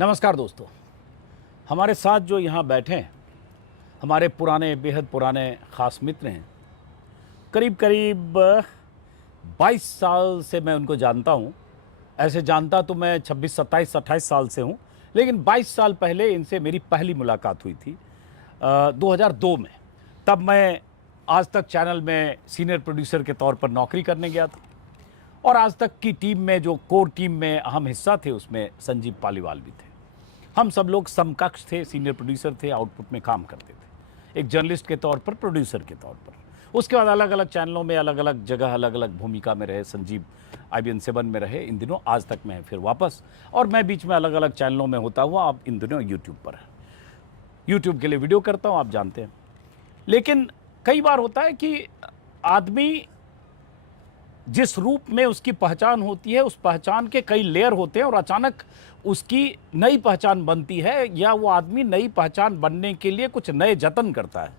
नमस्कार दोस्तों, हमारे साथ जो यहाँ बैठे हैं हमारे पुराने बेहद पुराने ख़ास मित्र हैं। करीब करीब 22 साल से मैं उनको जानता हूँ। ऐसे जानता तो मैं 26, 27, 28 साल से हूँ, लेकिन 22 साल पहले इनसे मेरी पहली मुलाकात हुई थी 2002 में। तब मैं आज तक चैनल में सीनियर प्रोड्यूसर के तौर पर नौकरी करने गया था और आज तक की टीम में जो कोर टीम में अहम हिस्सा थे उसमें संजीव पालीवाल भी थे। हम सब लोग समकक्ष थे, सीनियर प्रोड्यूसर थे, आउटपुट में काम करते थे, एक जर्नलिस्ट के तौर पर, प्रोड्यूसर के तौर पर। उसके बाद अलग अलग चैनलों में अलग अलग जगह अलग अलग भूमिका में रहे। संजीव IBN 7 में रहे, इन दिनों आज तक में फिर वापस, और मैं बीच में अलग अलग चैनलों में होता हुआ अब इन दिनों यूट्यूब पर है। यूट्यूब के लिए वीडियो करता हूँ, आप जानते हैं। लेकिन कई बार होता है कि आदमी जिस रूप में उसकी पहचान होती है, उस पहचान के कई लेयर होते हैं और अचानक उसकी नई पहचान बनती है, या वो आदमी नई पहचान बनने के लिए कुछ नए जतन करता है।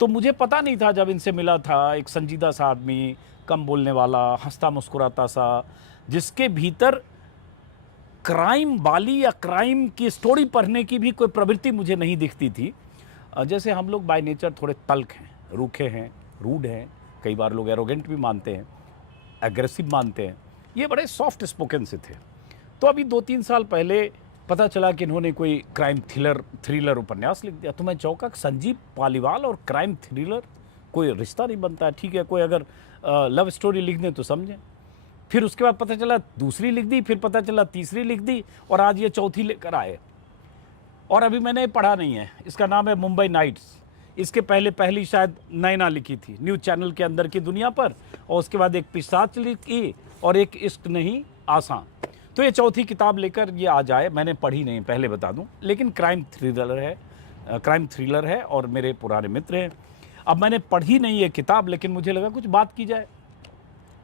तो मुझे पता नहीं था जब इनसे मिला था, एक संजीदा सा आदमी, कम बोलने वाला, हंसता मुस्कुराता सा, जिसके भीतर क्राइम वाली या क्राइम की स्टोरी पढ़ने की भी कोई प्रवृत्ति मुझे नहीं दिखती थी। जैसे हम लोग बाय नेचर थोड़े तल्ख हैं, रूखे हैं, रूड हैं, कई बार लोग एरोगेंट भी मानते हैं, एग्रेसिव मानते हैं। ये बड़े सॉफ्ट स्पोकन से थे। तो अभी 2-3 साल पहले पता चला कि इन्होंने कोई क्राइम थ्रिलर उपन्यास लिख दिया। तो मैं चौंका, संजीव पालीवाल और क्राइम थ्रिलर, कोई रिश्ता नहीं बनता है। ठीक है, कोई अगर लव स्टोरी लिख दें तो समझें। फिर उसके बाद पता चला दूसरी लिख दी, फिर पता चला तीसरी लिख दी, और आज ये चौथी लेकर आए। और अभी मैंने पढ़ा नहीं है। इसका नाम है मुंबई नाइट्स। इसके पहले पहली शायद नैना लिखी थी न्यूज़ चैनल के अंदर की दुनिया पर, और उसके बाद एक पिशाच लिखी और एक इश्क नहीं आसान। तो ये चौथी किताब लेकर ये आज आए। मैंने पढ़ी नहीं, पहले बता दूं, लेकिन क्राइम थ्रिलर है और मेरे पुराने मित्र हैं। अब मैंने पढ़ी नहीं ये किताब, लेकिन मुझे लगा कुछ बात की जाए,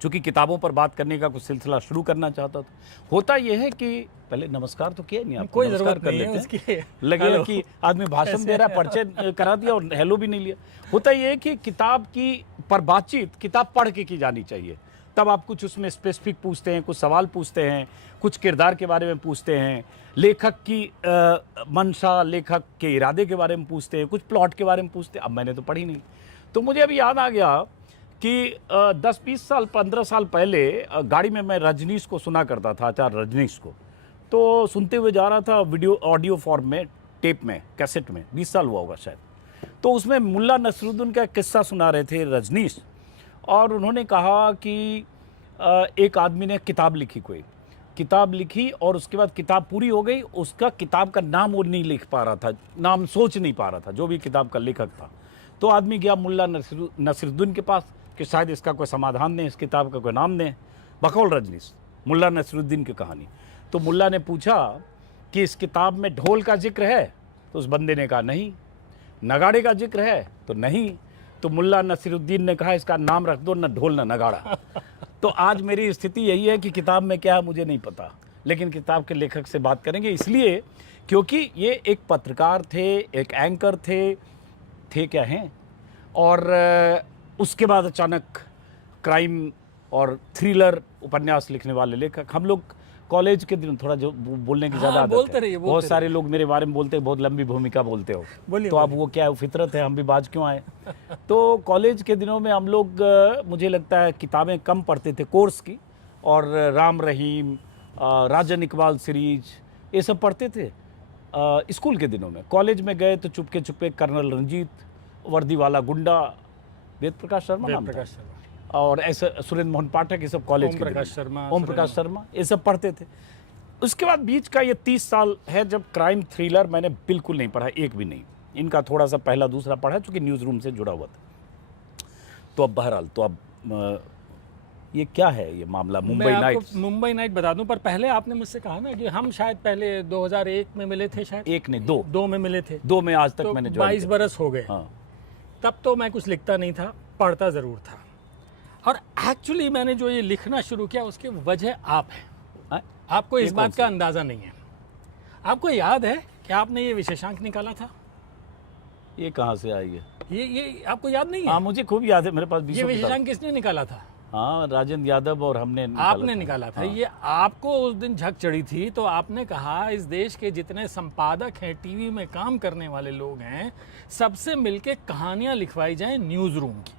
चूँकि किताबों पर बात करने का कुछ सिलसिला शुरू करना चाहता था। होता यह है कि पहले नमस्कार तो किया नहीं, आप कोई नमस्कार जरूरत कर नहीं है लेते हैं। उसकी। लगे कि आदमी भाषण दे रहा है, परिचय करा दिया और हेलो भी नहीं लिया। होता यह है कि किताब की पर बातचीत किताब पढ़ के की जानी चाहिए। तब आप कुछ उसमें स्पेसिफिक पूछते हैं, कुछ सवाल पूछते हैं, कुछ किरदार के बारे में पूछते हैं, लेखक की मंशा, लेखक के इरादे के बारे में पूछते हैं, कुछ प्लॉट के बारे में पूछते हैं। अब मैंने तो पढ़ी नहीं, तो मुझे अभी याद आ गया कि 10-20 साल 15 साल पहले गाड़ी में मैं रजनीश को सुना करता था, आचार्य रजनीश को। तो सुनते हुए जा रहा था वीडियो ऑडियो फॉर्म में, टेप में, कैसेट में, 20 साल हुआ होगा शायद। तो उसमें मुल्ला नसरुद्दीन का किस्सा सुना रहे थे रजनीश, और उन्होंने कहा कि एक आदमी ने किताब लिखी, कोई किताब लिखी, और उसके बाद किताब पूरी हो गई, उसका किताब का नाम वो नहीं लिख पा रहा था, नाम सोच नहीं पा रहा था, जो भी किताब का लेखक था। तो आदमी गया मुल्ला नसरुद्दीन के पास कि शायद इसका कोई समाधान दें, इस किताब का कोई नाम दें। बकौल रजनीश, मुल्ला नसरुद्दीन की कहानी। तो मुल्ला ने पूछा कि इस किताब में ढोल का जिक्र है? तो उस बंदे ने कहा नहीं। नगाड़े का जिक्र है? तो नहीं। तो मुल्ला नसरुद्दीन ने कहा इसका नाम रख दो, न ढोल न नगाड़ा। तो आज मेरी स्थिति यही है कि किताब में क्या है मुझे नहीं पता, लेकिन किताब के लेखक से बात करेंगे, इसलिए क्योंकि ये एक पत्रकार थे, एक एंकर थे क्या हैं, और उसके बाद अचानक क्राइम और थ्रिलर उपन्यास लिखने वाले लेखक। हम लोग कॉलेज के दिन थोड़ा जो बोलने की ज़्यादा आदत है, बहुत सारे लोग मेरे बारे में बोलते हैं, बहुत लंबी भूमिका बोलते हो, तो अब वो क्या है, फितरत है, हम भी बाज क्यों आए। तो कॉलेज के दिनों में हम लोग, मुझे लगता है, किताबें कम पढ़ते थे कोर्स की, और राम रहीम, राजन इकबाल सीरीज, ये सब पढ़ते थे स्कूल के दिनों में। कॉलेज में गए तो चुपके चुपके कर्नल रंजीत, वर्दी वाला गुंडा, वेद प्रकाश शर्मा, और ऐसे सुरेंद्र मोहन पाठक, ये सब कॉलेज के, ओम प्रकाश शर्मा, ये सब पढ़ते थे। उसके बाद बीच का ये 30 साल है जब क्राइम थ्रिलर मैंने बिल्कुल नहीं पढ़ा, एक भी नहीं। इनका थोड़ा सा पहला दूसरा पढ़ा, चूँकि न्यूज़ रूम से जुड़ा हुआ था। तो अब बहरहाल, तो अब ये क्या है ये मामला मुंबई नाइट्स? मुंबई नाइट बता दूं, पर पहले आपने मुझसे कहा ना कि हम शायद पहले 2001 में मिले थे, शायद एक नहीं, दो में मिले थे। 2 में आज तक तो मैंने 22 बरस हो गए। हाँ। तब तो मैं कुछ लिखता नहीं था, पढ़ता ज़रूर था। और एक्चुअली मैंने जो ये लिखना शुरू किया उसकी वजह आप हैं। आपको इस बात का अंदाज़ा नहीं है। आपको याद है कि आपने ये विशेषांक निकाला था? ये कहाँ से आई है? ये आपको याद नहीं है? हाँ, मुझे खूब याद है, मेरे पास ये विशेषांक किसने निकाला था? हाँ, राजेंद्र यादव और हमने आपने निकाला था। ये आपको उस दिन झक चढ़ी थी तो आपने कहा इस देश के जितने संपादक हैं, टीवी में काम करने वाले लोग हैं, सबसे मिलके कहानियां लिखवाई जाएं न्यूज़ रूम की।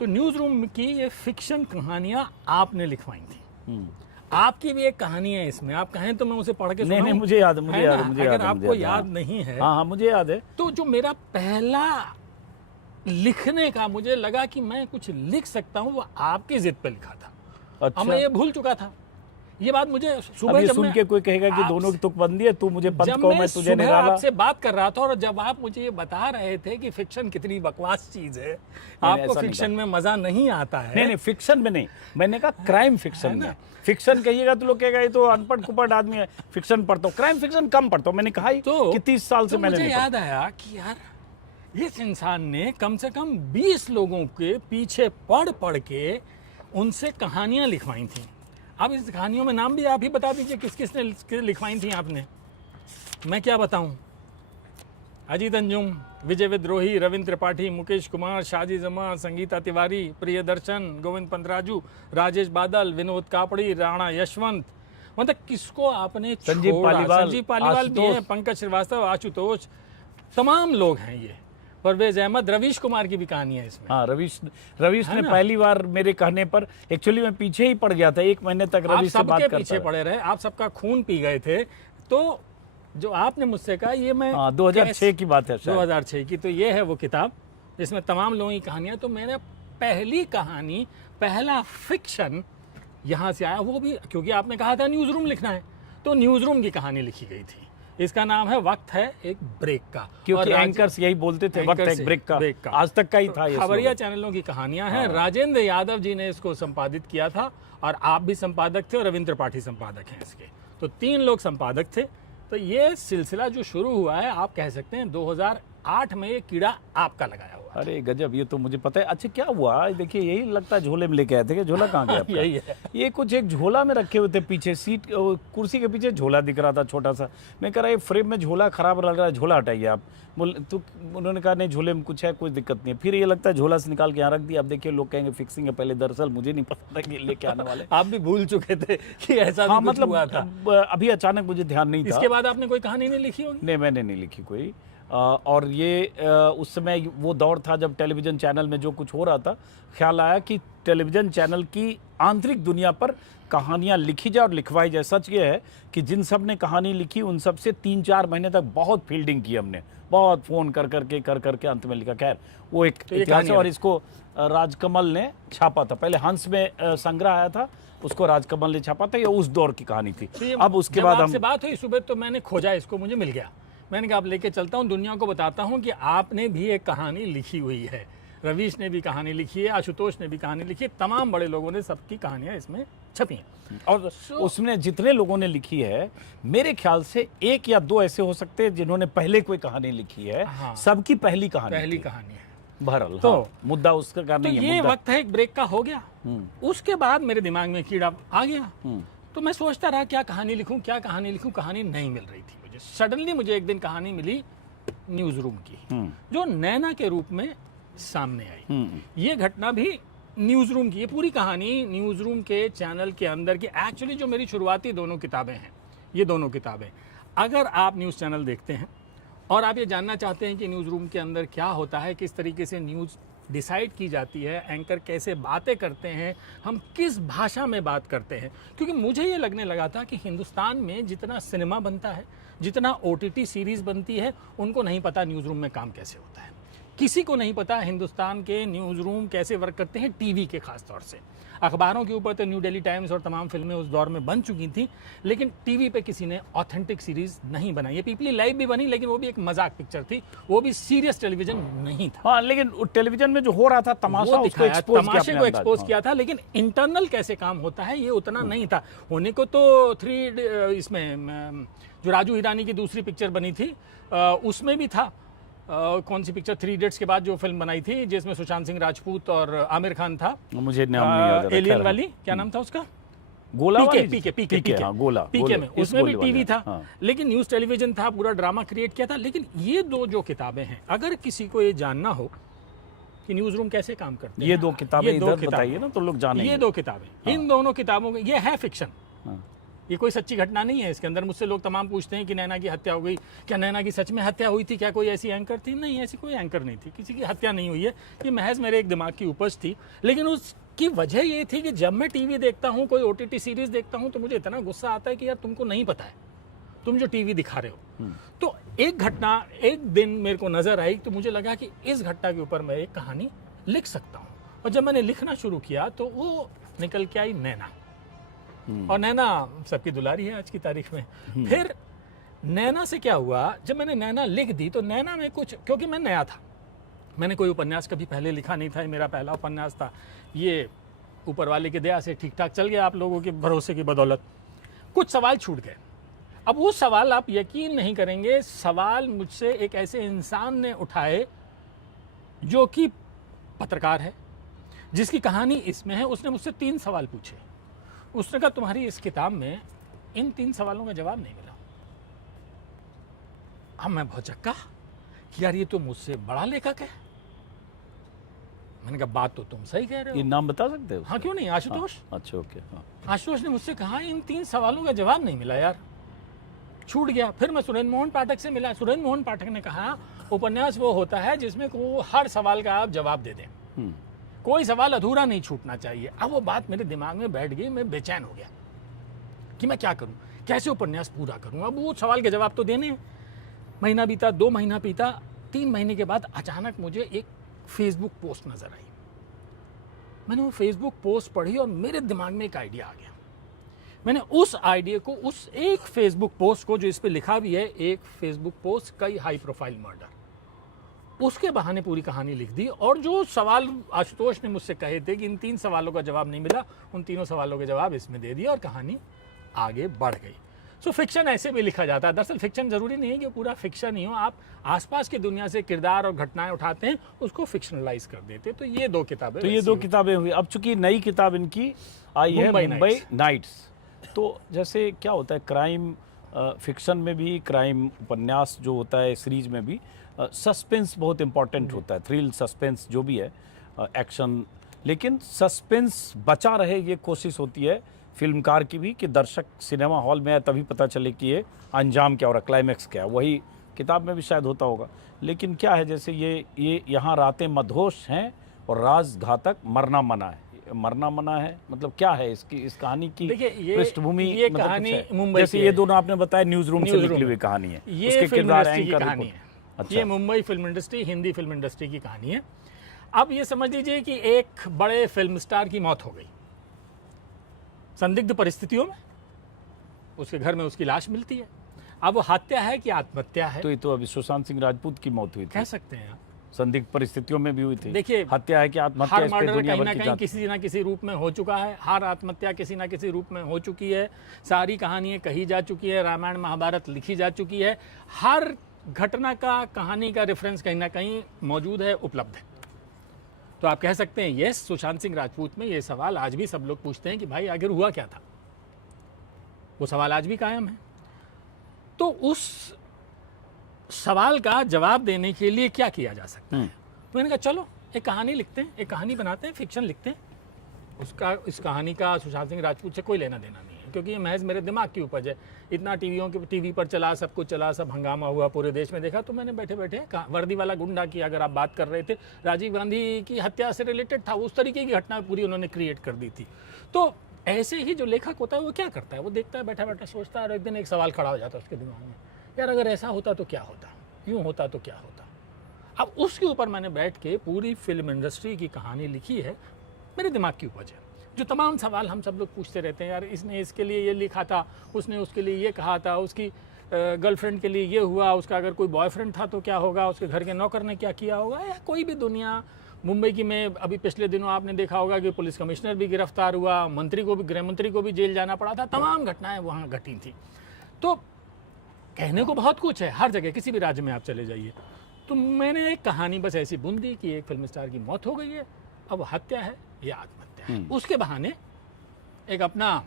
तो न्यूज़ रूम की ये फिक्शन कहानियां आपने लिखवाई थी। आपकी भी एक कहानी है इसमें, आप कहें तो मैं उसे पढ़ के नहीं, मुझे याद है, मुझे याद है, मुझे याद है। अगर आपको याद नहीं है, हाँ, मुझे याद है। तो जो मेरा पहला लिखने का मुझे लगा कि मैं कुछ लिख सकता हूँ, वो आपकी जिद पे लिखा था। अच्छा। अब मैं ये भूल चुका था। ये बात मुझे सुबह अब जब सुन के कोई कहेगा कि दोनों की तुकबंदी है, तू मुझे पंत जब को, मैं मैं तुझे सुबह निराला। आपसे बात कर रहा था और जब आप मुझे ये बता रहे थे कि फिक्शन कितनी बकवास चीज है, आपको ऐसा नहीं फिक्शन में मजा नहीं आता है। नहीं, फिक्शन में नहीं, मैंने कहा क्राइम फिक्शन में। फिक्शन कहिएगा तो लोग कहेगा ये तो अनपढ़ कुपढ़ आदमी है, फिक्शन पढ़ता हूँ। क्राइम फिक्शन कम पढ़ता हूँ, मैंने कहा ही तो कि 30 साल से मैंने मुझे नहीं पढ़ा। याद आया कि यार इस इंसान ने कम से कम 20 लोगों के पीछे पढ़ पढ़ के उनसे कहानियां लिखवाई थी। अब इस कहानियों में नाम भी आप ही बता दीजिए किस किस ने लिखवाई थी आपने। मैं क्या बताऊं? अजीत अंजुम, विजय विद्रोही, रविंद्र त्रिपाठी, मुकेश कुमार, शाजी जमा, संगीता तिवारी, प्रियदर्शन, गोविंद पंतराजू, राजेश बादल, विनोद कापड़ी, राणा यशवंत, मतलब किसको आपने संजीव छोड़ा? पालीवाल, संजीव पालीवाल भी हैं, पंकज श्रीवास्तव, आशुतोष, तमाम लोग हैं ये। परवेज अहमद, रवीश कुमार की भी कहानी है इसमें। हाँ, रवीश ने पहली बार मेरे कहने पर, एक्चुअली मैं पीछे ही पड़ गया था, 1 महीने तक रवीश से बात करता पीछे पड़े रहे, आप सबका खून पी गए थे। तो जो आपने मुझसे कहा, ये मैं 2006 की बात है, 2006 की, तो ये है वो किताब जिसमें तमाम लोगों की कहानियां। तो मैंने पहली कहानी, पहला फिक्शन यहाँ से आया, वो भी क्योंकि आपने कहा था न्यूज़ रूम लिखना है, तो न्यूज़ रूम की कहानी लिखी गई थी। इसका नाम है वक्त है एक ब्रेक का, क्योंकि एंकर्स यही बोलते थे, वक्त है एक ब्रेक का। आज तक का ही था ये। खबरिया चैनलों की कहानियां हैं। राजेंद्र यादव जी ने इसको संपादित किया था और आप भी संपादक थे और रविंद्र त्रिपाठी संपादक हैं इसके। तो 3 लोग संपादक थे। तो ये सिलसिला जो शुरू हुआ है, आप कह सकते हैं 2008 में ये कीड़ा आपका लगाया हुआ। अरे गजब, ये तो मुझे पता है। अच्छा, क्या हुआ? देखिए, यही लगता है झोले में लेके आए थे कि झोला कहाँ गया आपका? यही है। ये कुछ एक झोला में रखे हुए थे पीछे, सीट कुर्सी के पीछे झोला दिख रहा था छोटा सा। मैं कह रहा ये फ्रेम में झोला खराब लग रहा है, झोला हटाइए आप। तो उन्होंने कहा नहीं, झोले में कुछ है, कोई दिक्कत नहीं है। फिर ये लगता है झोला से निकाल के यहाँ रख दिया। अब देखिए लोग कहेंगे फिक्सिंग है, पहले दरअसल मुझे नहीं पता था कि लेके आने वाले। आप भी भूल चुके थे कि ऐसा हाँ, भी कुछ मतलब हुआ था। अभी अचानक मुझे ध्यान नहीं था। इसके बाद आपने कोई कहानी नहीं लिखी होगी? नहीं, मैंने नहीं लिखी कोई। और ये उस समय वो दौर था जब टेलीविज़न चैनल में जो कुछ हो रहा था, ख्याल आया कि टेलीविज़न चैनल की आंतरिक दुनिया पर कहानियाँ लिखी जाए और लिखवाई जाए। सच ये है कि जिन सब ने कहानी लिखी उन सब से 3-4 महीने तक बहुत फील्डिंग की हमने, बहुत फ़ोन कर करके अंत में लिखा। खैर, वो एक इतिहास है। और इसको राजकमल ने छापा था। पहले हंस में संग्रह आया था, उसको राजकमल ने छापा था। ये उस दौर की कहानी थी। अब उसके बाद आपसे बात हुई सुबह, तो मैंने खोजा इसको, मुझे मिल गया। मैंने कहा आप लेके चलता हूँ, दुनिया को बताता हूँ कि आपने भी एक कहानी लिखी हुई है। रवीश ने भी कहानी लिखी है, आशुतोष ने भी कहानी लिखी है, तमाम बड़े लोगों ने, सबकी कहानियां इसमें छपी हैं। और उसमें जितने लोगों ने लिखी है, मेरे ख्याल से 1 या 2 ऐसे हो सकते हैं जिन्होंने पहले कोई कहानी लिखी है। हाँ, सबकी पहली कहानी है बहरहाल। तो हाँ, मुद्दा उसका का नहीं तो है। ये वक्त है एक ब्रेक का हो गया। उसके बाद मेरे दिमाग में कीड़ा आ गया। तो मैं सोचता रहा क्या कहानी लिखूं, क्या कहानी लिखूं। कहानी नहीं मिल रही थी मुझे। सडनली मुझे एक दिन कहानी मिली न्यूज़ रूम की, जो नैना के रूप में सामने आई। ये घटना भी न्यूज़ रूम की, ये पूरी कहानी न्यूज़ रूम के चैनल के अंदर की। एक्चुअली जो मेरी शुरुआती दोनों किताबें हैं, ये दोनों किताबें, अगर आप न्यूज़ चैनल देखते हैं और आप ये जानना चाहते हैं कि न्यूज़ रूम के अंदर क्या होता है, किस तरीके से न्यूज़ डिसाइड की जाती है, एंकर कैसे बातें करते हैं, हम किस भाषा में बात करते हैं, क्योंकि मुझे ये लगने लगा था कि हिंदुस्तान में जितना सिनेमा बनता है, जितना OTT सीरीज़ बनती है, उनको नहीं पता न्यूज़ रूम में काम कैसे होता है। किसी को नहीं पता हिंदुस्तान के न्यूज़ रूम कैसे वर्क करते हैं, टीवी के खास तौर से। अखबारों के ऊपर तो न्यू दिल्ली टाइम्स और तमाम फिल्में उस दौर में बन चुकी थी, लेकिन टीवी पे किसी ने ऑथेंटिक सीरीज नहीं बनाई। ये पीपली लाइव भी बनी, लेकिन वो भी एक मजाक पिक्चर थी, वो भी सीरियस टेलीविजन नहीं था। हाँ, लेकिन टेलीविजन में जो हो रहा था तमाशा, उसको तमाशे को एक्सपोज किया था, लेकिन इंटरनल कैसे काम होता है ये उतना नहीं था। होने को तो इसमें जो राजू हिरानी की दूसरी पिक्चर बनी थी, उसमें भी था। कौन सी पिक्चर, 3 इडियट्स के बाद जो फिल्म बनाई थी जिसमें सुशांत सिंह राजपूत और आमिर खान था, मुझे नाम नहीं याद। एलियन वाली, क्या नाम था उसका? गोला वाली? पीके, हाँ, गोला में, उसमें भी टीवी था। हाँ। लेकिन न्यूज़ टेलीविजन था, पूरा ड्रामा क्रिएट किया था। लेकिन ये 2 जो किताबें हैं, अगर किसी को ये जानना हो कि न्यूज़ रूम कैसे काम करते हैं। ये 2 किताबें ये 2 इधर किताबें। बताइए ना तो लोग जानेंगे। ये 2 किताबें, इन दोनों किताबों में ये है फिक्शन, हाँ। ये कोई सच्ची घटना नहीं है। इसके अंदर मुझसे लोग तमाम पूछते हैं कि नैना की हत्या हो गई, क्या नैना की सच में हत्या हुई थी, क्या कोई ऐसी एंकर थी? नहीं, ऐसी कोई एंकर नहीं थी, किसी की हत्या नहीं हुई है। ये महज मेरे एक दिमाग की उपज थी। लेकिन उसकी वजह ये थी कि जब मैं टीवी देखता हूँ, कोई OTT सीरीज देखता हूँ, तो मुझे इतना गुस्सा आता है कि यार तुमको नहीं पता है, तुम जो टीवी दिखा रहे हो। तो एक घटना एक दिन मेरे को नजर आई, तो मुझे लगा कि इस घटना के ऊपर मैं एक कहानी लिख सकता हूँ। और जब मैंने लिखना शुरू किया तो वो निकल के आई नैना। और नैना सबकी दुलारी है आज की तारीख में। फिर नैना से क्या हुआ, जब मैंने नैना लिख दी तो नैना में कुछ, क्योंकि मैं नया था, मैंने कोई उपन्यास कभी पहले लिखा नहीं था, ये मेरा पहला उपन्यास था। ये ऊपर वाले की दया से ठीक ठाक चल गया, आप लोगों के भरोसे की बदौलत। कुछ सवाल छूट गए। अब वो सवाल आप यकीन नहीं करेंगे, सवाल मुझसे एक ऐसे इंसान ने उठाए जो कि पत्रकार है, जिसकी कहानी इसमें है। उसने मुझसे 3 सवाल पूछे। उसने कहा तुम्हारी इस किताब में इन 3 सवालों का जवाब नहीं मिला। अब मैं बहुत चक्का कि यार ये तो मुझसे बड़ा लेखक है। मैंने कहा बात तो तुम सही कह रहे ये हो। नाम बता सकते हो? हाँ क्यों नहीं, आशुतोष। अच्छा, ओके। हाँ। आशुतोष ने मुझसे कहा इन 3 सवालों का जवाब नहीं मिला यार, छूट गया। फिर मैं सुरेंद्र मोहन पाठक से मिला। सुरेंद्र मोहन पाठक ने कहा उपन्यास वो होता है जिसमें को हर सवाल का आप जवाब दे दें, कोई सवाल अधूरा नहीं छूटना चाहिए। अब वो बात मेरे दिमाग में बैठ गई, मैं बेचैन हो गया कि मैं क्या करूं, कैसे उपन्यास पूरा करूं। अब वो सवाल के जवाब तो देने हैं। महीना बीता, 2 महीना बीता, 3 महीने के बाद अचानक मुझे एक फेसबुक पोस्ट नजर आई। मैंने वो फेसबुक पोस्ट पढ़ी और मेरे दिमाग में एक आइडिया आ गया। मैंने उस आइडिया को, उस एक फेसबुक पोस्ट को, जो इस पे लिखा भी है, एक फेसबुक पोस्ट कई हाई प्रोफाइल मर्डर, उसके बहाने पूरी कहानी लिख दी। और जो सवाल आशुतोष ने मुझसे कहे थे कि इन 3 सवालों का जवाब नहीं मिला, उन तीनों सवालों के जवाब इसमें दे दिए और कहानी आगे बढ़ गई। सो फिक्शन ऐसे भी लिखा जाता है। दरअसल फिक्शन जरूरी नहीं है कि पूरा फिक्शन ही हो, आप आसपास की दुनिया से किरदार और घटनाएं उठाते हैं, उसको फिक्शनलाइज कर देते हैं। तो ये 2 किताबें, तो ये 2 किताबें हुई। अब चूंकि नई किताब इनकी आई है, मुंबई नाइट्स। तो जैसे क्या होता है क्राइम फिक्शन में भी, क्राइम उपन्यास जो होता है सीरीज में भी, सस्पेंस बहुत इंपॉर्टेंट होता है, थ्रिल सस्पेंस जो भी है, एक्शन, लेकिन सस्पेंस बचा रहे ये कोशिश होती है फिल्मकार की भी, कि दर्शक सिनेमा हॉल में आए तभी पता चले कि ये अंजाम क्या हो रहा, क्लाइमैक्स क्या है। वही किताब में भी शायद होता होगा। लेकिन क्या है, जैसे ये यहाँ रातें मदहोश हैं और राज घातक मरना मना है। मरना मना है मतलब क्या है इसकी, इस कहानी की पृष्ठभूमि? ये मतलब कहानी कुछ है? मुंबई जैसे ये दोनों आपने बताया न्यूज रूम से निकली हुई कहानी है, ये उसके फिल्म किरदार, इंडस्ट्री की एंकर, कहानी है। अच्छा। ये Mumbai film industry, Hindi film industry की कहानी है। अब ये समझ लीजिए कि एक बड़े फिल्म स्टार की मौत हो गई संदिग्ध परिस्थितियों में, उसके घर में उसकी लाश मिलती है। अब वो हत्या है कि आत्महत्या है? तो ये तो अभी सुशांत सिंह राजपूत की मौत हुई थी, कह सकते हैं आप, संदिग्ध परिस्थितियों में भी हुई थी। देखिए, हत्या है कि आत्महत्या, हर इस पे मर्डर दुनिया कहीं भर ना की कहीं जांच। किसी ना किसी रूप में हो चुका है, हर आत्महत्या किसी ना किसी रूप में हो चुकी है। सारी कहानियां कही जा चुकी है, रामायण महाभारत लिखी जा चुकी है। हर घटना का, कहानी का रेफरेंस कहीं ना कहीं मौजूद है, उपलब्ध है। तो आप कह सकते हैं यस, सुशांत सिंह राजपूत में ये सवाल आज भी सब लोग पूछते हैं कि भाई आखिर हुआ क्या था, वो सवाल आज भी कायम है। तो उस सवाल का जवाब देने के लिए क्या किया जा सकता है? तो मैंने कहा चलो एक कहानी लिखते हैं, एक कहानी बनाते हैं, फिक्शन लिखते हैं। उसका, इस कहानी का सुशांत सिंह राजपूत से कोई लेना देना नहीं है, क्योंकि ये महज मेरे दिमाग की उपज है। इतना टीवी पर चला, सब कुछ चला, सब हंगामा हुआ, पूरे देश में देखा, तो मैंने बैठे बैठे वर्दी वाला गुंडा की अगर आप बात कर रहे थे, राजीव गांधी की हत्या से रिलेटेड था, उस तरीके की घटना पूरी उन्होंने क्रिएट कर दी थी। तो ऐसे ही जो लेखक होता है वो क्या करता है, वो देखता है, बैठा बैठा सोचता है, और एक दिन एक सवाल खड़ा हो जाता है उसके दिमाग में, यार अगर ऐसा होता तो क्या होता, यूँ होता तो क्या होता। अब उसके ऊपर मैंने बैठ के पूरी फिल्म इंडस्ट्री की कहानी लिखी है, मेरे दिमाग की उपज है। जो तमाम सवाल हम सब लोग पूछते रहते हैं, यार इसने इसके लिए ये लिखा था, उसने उसके लिए ये कहा था, उसकी गर्लफ्रेंड के लिए ये हुआ, उसका अगर कोई बॉयफ्रेंड था तो क्या होगा, उसके घर के नौकर ने क्या किया होगा, या कोई भी दुनिया। मुंबई की में अभी पिछले दिनों आपने देखा होगा कि पुलिस कमिश्नर भी गिरफ्तार हुआ, मंत्री को भी, गृह मंत्री को भी जेल जाना पड़ा था, तमाम घटनाएं वहाँ घटी थी। तो कहने को बहुत कुछ है, हर जगह किसी भी राज्य में आप चले जाइए। तो मैंने एक कहानी बस ऐसी बुन दी कि एक फिल्म स्टार की मौत हो गई है, अब हत्या है या आत्महत्या है, उसके बहाने एक अपना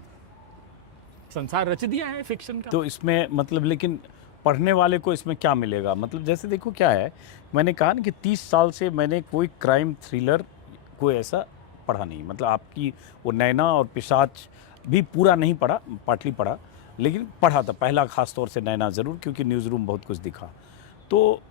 संसार रच दिया है फिक्शन का। तो इसमें मतलब, लेकिन पढ़ने वाले को इसमें क्या मिलेगा? मतलब जैसे देखो क्या है, मैंने कहा ना कि 30 साल से मैंने कोई क्राइम थ्रिलर कोई ऐसा पढ़ा नहीं। मतलब आपकी वो नैना और पिशाच भी पूरा नहीं पढ़ा, पार्टली पढ़ा, लेकिन पढ़ा था पहला खास तौर से नैना ज़रूर, क्योंकि न्यूज़ रूम बहुत कुछ दिखा। तो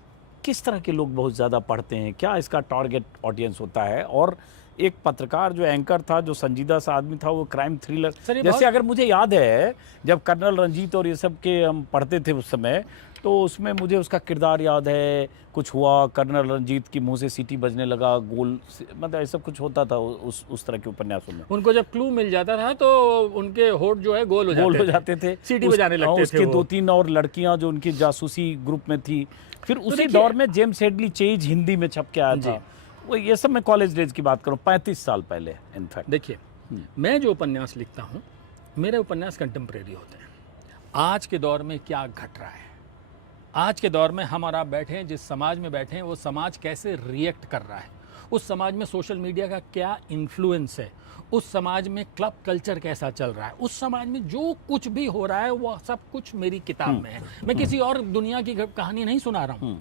किस तरह के लोग बहुत ज़्यादा पढ़ते हैं, क्या इसका टारगेट ऑडियंस होता है? और एक पत्रकार जो एंकर था, जो संजीदा सा आदमी था, वो क्राइम थ्रिलर जैसे, अगर मुझे याद है जब कर्नल रंजीत और ये सब के हम पढ़ते थे उस समय, तो उसमें मुझे उसका किरदार याद है, कुछ हुआ, कर्नल रंजीत की मुंह से सीटी बजने लगा, गोल, मतलब ऐसा कुछ होता था उस तरह के उपन्यासों में। उनको जब क्लू मिल जाता था तो उनके होठ जो है गोल हो जाते थे, सीटी बजाने लगते थे। उसके 2-3 और लड़कियां जो उनकी जासूसी ग्रुप में थी। फिर उसी दौर में जेम्स हेडली चेज हिंदी में छप के आया था। वो ये सब मैं कॉलेज डेज की बात करूं, 35 साल पहले इनफैक्ट। देखिए, मैं जो उपन्यास लिखता हूं, मेरे उपन्यास कंटेम्प्रेरी होते हैं। आज के दौर में क्या घट रहा है, आज के दौर में हम और आप बैठे हैं, जिस समाज में बैठे हैं वो समाज कैसे रिएक्ट कर रहा है, उस समाज में सोशल मीडिया का क्या इन्फ्लुएंस है, उस समाज में क्लब कल्चर कैसा चल रहा है, उस समाज में जो कुछ भी हो रहा है वो सब कुछ मेरी किताब में है। मैं किसी और दुनिया की कहानी नहीं सुना रहा हूँ,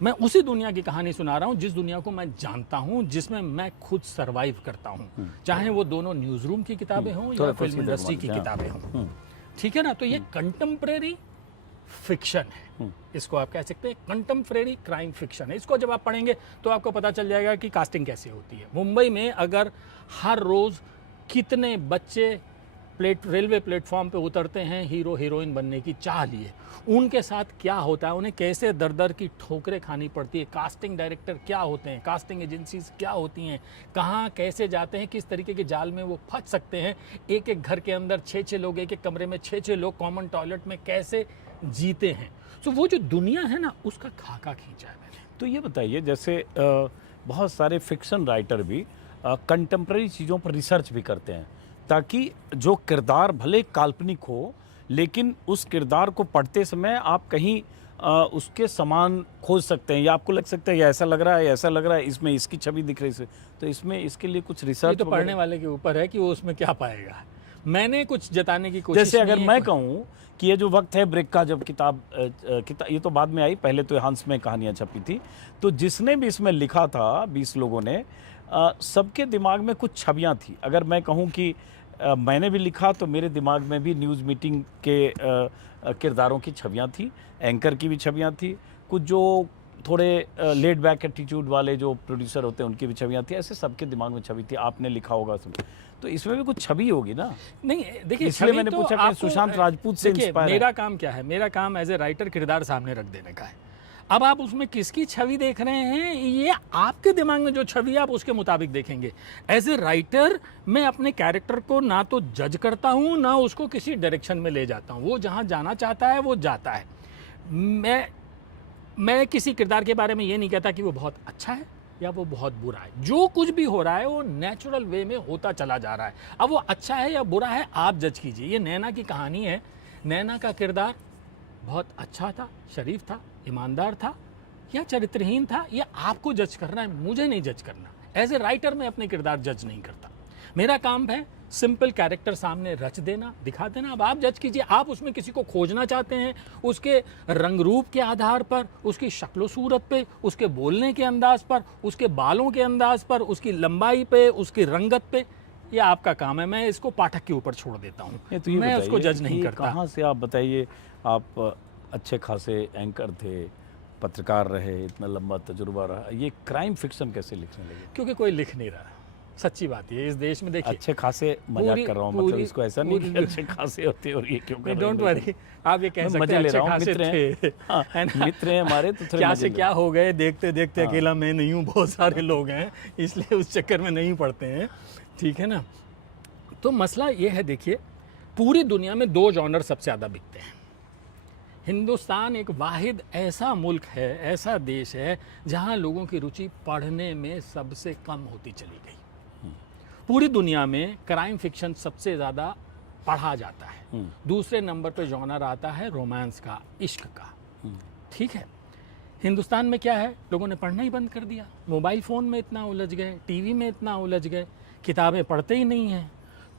मैं उसी दुनिया की कहानी सुना रहा हूँ जिस दुनिया को मैं जानता हूँ, जिसमें मैं खुद सरवाइव करता हूँ, चाहे वो दोनों न्यूज़ रूम की किताबें हों या फिल्म इंडस्ट्री की किताबें हों। ठीक है ना? तो ये कंटेम्प्रेरी फिक्शन है, इसको आप कह सकते हैं कंटेम्प्रेरी क्राइम फिक्शन है। इसको जब आप पढ़ेंगे तो आपको पता चल जाएगा कि कास्टिंग कैसे होती है। मुंबई में अगर हर रोज़ कितने बच्चे रेलवे प्लेटफॉर्म पे उतरते हैं हीरो हीरोइन बनने की चाह लिए, उनके साथ क्या होता है, उन्हें कैसे दर दर की ठोकरें खानी पड़ती है, कास्टिंग डायरेक्टर क्या होते हैं, कास्टिंग एजेंसीज क्या होती हैं, कहाँ कैसे जाते हैं, किस तरीके के जाल में वो फंस सकते हैं, एक एक घर के अंदर 6-6 लोग, एक एक कमरे में 6-6 लोग कॉमन टॉयलेट में कैसे जीते हैं। तो वो जो दुनिया है ना, उसका खाका खींचा है मैंने। तो ये बताइए, जैसे बहुत सारे फिक्शन राइटर भी कंटेम्प्रेरी चीज़ों पर रिसर्च भी करते हैं, ताकि जो किरदार भले काल्पनिक हो, लेकिन उस किरदार को पढ़ते समय आप कहीं उसके समान खोज सकते हैं, या आपको लग सकता है ये ऐसा लग रहा है, ऐसा लग रहा है, इसमें इसकी छवि दिख रही है। तो इसमें इसके लिए कुछ रिसर्च तो पढ़ने वाले के ऊपर है कि वो उसमें क्या पाएगा। मैंने कुछ जताने की कोशिश, जैसे अगर मैं कहूँ कि ये जो वक्त है ब्रेक का, जब किताब ये तो बाद में आई, पहले तो हंस में कहानियाँ छपी थी, तो जिसने भी इसमें लिखा था 20 लोगों ने, सबके दिमाग में कुछ छवियाँ थी। अगर मैं कहूँ कि मैंने भी लिखा तो मेरे दिमाग में भी न्यूज़ मीटिंग के किरदारों की छवियाँ थी, एंकर की भी छवियाँ थी, कुछ जो थोड़े लेड बैक एटीट्यूड वाले जो प्रोड्यूसर होते हैं उनकी भी छवियाँ थी, ऐसे सबके दिमाग में छवि थी। आपने लिखा होगा उसमें, तो इसमें भी कुछ छवि होगी ना? नहीं, देखिए, इसलिए मैंने पूछा कि सुशांत राजपूत से इंस्पायर है। मेरा काम क्या है? मेरा काम एज ए राइटर किरदार सामने रख देने का है। अब आप उसमें किसकी छवि देख रहे हैं, ये आपके दिमाग में जो छवि है आप उसके मुताबिक देखेंगे। एज ए राइटर मैं अपने कैरेक्टर को ना तो जज करता हूँ, ना उसको किसी डायरेक्शन में ले जाता हूँ। वो जहाँ जाना चाहता है वो जाता है। मैं किसी किरदार के बारे में ये नहीं कहता कि वो बहुत अच्छा है या वो बहुत बुरा है। जो कुछ भी हो रहा है वो नेचुरल वे में होता चला जा रहा है। अब वो अच्छा है या बुरा है आप जज कीजिए। ये नैना की कहानी है। नैना का किरदार बहुत अच्छा था, शरीफ था, ईमानदार था या चरित्रहीन था, ये आपको जज करना है, मुझे नहीं जज करना। एज ए राइटर मैं अपने किरदार जज नहीं करता। मेरा काम है सिंपल कैरेक्टर सामने रच देना, दिखा देना। अब आप जज कीजिए। आप उसमें किसी को खोजना चाहते हैं, उसके रंग रूप के आधार पर, उसकी शक्ल सूरत पे, उसके बोलने के अंदाज पर, उसके बालों के अंदाज पर, उसकी लंबाई पे, उसकी रंगत पे, ये आपका काम है। मैं इसको पाठक के ऊपर छोड़ देता हूँ। तो मैं उसको जज नहीं करता। कहाँ से आप बताइए, आप अच्छे खासे एंकर थे, पत्रकार रहे, इतना लंबा तजुर्बा रहा, ये क्राइम फिक्शन कैसे लिखने लगे? क्योंकि कोई लिख नहीं रहा। सच्ची बात है, इस देश में देखिए, अच्छे खासे मजाक कर रहा हूँ, मतलब इसको ऐसा नहीं कि अच्छे खासे होते और ये क्यों कर रहे हैं। डोंट वरी, आप ये कह सकते हैं अच्छे खासे थे, है ना? मित्र हैं हमारे, तो क्या से क्या हो गए देखते देखते। अकेला मैं नहीं हूँ, बहुत सारे लोग हैं, इसलिए उस चक्कर में नहीं पड़ते हैं। ठीक है ना? तो मसला ये है, देखिए, पूरी दुनिया में 2 जॉनर सबसे ज़्यादा बिकते हैं। हिंदुस्तान एक वाहिद ऐसा मुल्क है, ऐसा देश है जहाँ लोगों की रुचि पढ़ने में सबसे कम होती चली गई। पूरी दुनिया में क्राइम फिक्शन सबसे ज़्यादा पढ़ा जाता है। दूसरे नंबर पे जॉनर आता है रोमांस का, इश्क का। ठीक है, हिंदुस्तान में क्या है, लोगों ने पढ़ना ही बंद कर दिया। मोबाइल फ़ोन में इतना उलझ गए, टीवी में इतना उलझ गए, किताबें पढ़ते ही नहीं हैं।